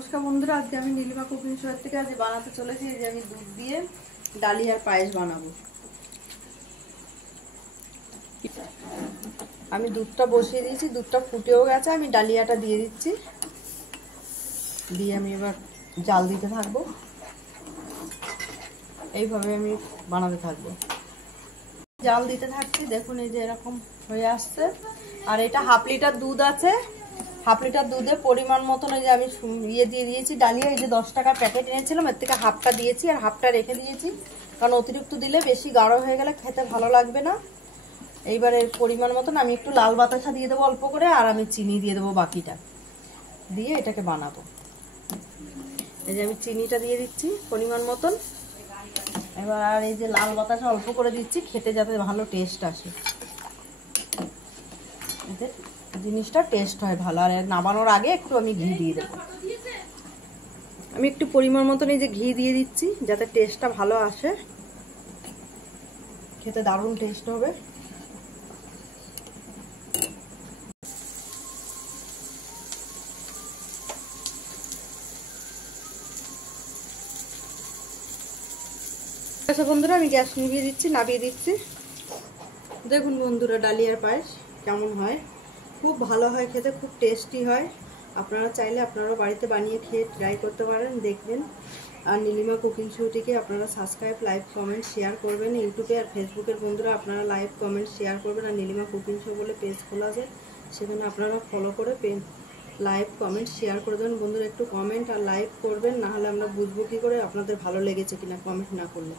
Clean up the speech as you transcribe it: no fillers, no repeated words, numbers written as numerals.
নমস্কার বন্ধুরা, আজকে আমি নীলিমা কুকিং শো থেকে আজ বানাতে চলেছি। এই যে আমি দুধ দিয়ে ডালিয়ার পায়েস বানাবো। আমি দুধটা বসিয়ে দিয়েছি, দুধটা ফুটেও গেছে। আমি ডালিয়াটা দিয়ে দিচ্ছি, দিয়ে আমি এবার জাল দিতে থাকবো। এইভাবে আমি বানাতে থাকবো, জাল দিতে থাকছি। দেখুন এই যে এরকম হয়ে আসছে। আর এটা হাফ লিটার দুধ আছে। হাফ লিটার দুধে পরিমাণ মতন এই যে আমি ইয়ে দিয়ে দিয়েছি ডালিয়া। এই যে 10 টাকার প্যাকেট এনেছিলাম, এর থেকে হাফটা দিয়েছি আর হাফটা রেখে দিয়েছি, কারণ অতিরিক্ত দিলে বেশি গাঢ় হয়ে গেলে খেতে ভালো লাগবে না। এইবারে পরিমাণ মতন আমি একটু লাল বাতাসা দিয়ে দেবো অল্প করে, আর আমি চিনি দিয়ে দেবো বাকিটা, দিয়ে এটাকে বানাবো। এই যে আমি চিনিটা দিয়ে দিচ্ছি পরিমাণ মতন। এবার আর এই যে লাল বাতাসা অল্প করে দিচ্ছি, খেতে যাতে ভালো টেস্ট আসে, এতে জিনিসটা টেস্ট হয় ভালো। আর নামানোর আগে একটু আমি ঘি দিয়ে দেবো। আমি একটু পরিমাণ মতন এই যে ঘি দিয়ে দিচ্ছি, যাতে টেস্টটা ভালো আসে, খেতে দারুণ টেস্ট হবে। আচ্ছা বন্ধুরা, আমি গ্যাস নামিয়ে দিচ্ছি। দেখুন বন্ধুরা, ডালিয়ার পায়েস কেমন হয়, খুব ভালো হয় খেতে, খুব টেস্টি হয়। আপনারা চাইলে আপনারা বাড়িতে বানিয়ে খেয়ে ট্রাই করতে পারেন, দেখবেন। আর নীলিমা কুকিং শোটিকে আপনারা সাবস্ক্রাইব, লাইক, কমেন্ট, শেয়ার করবেন। ইউটিউবে আর ফেসবুকের বন্ধুরা আপনারা লাইক, কমেন্ট, শেয়ার করবেন। আর নীলিমা কুকিং শো বলে পেজ খোলা আছে, সেখানে আপনারা ফলো করে লাইক, কমেন্ট, শেয়ার করে দেবেন। বন্ধুরা একটু কমেন্ট আর লাইক করবেন, নাহলে আমরা বুঝবো কী করে আপনাদের ভালো লেগেছে কিনা কমেন্ট না করলে।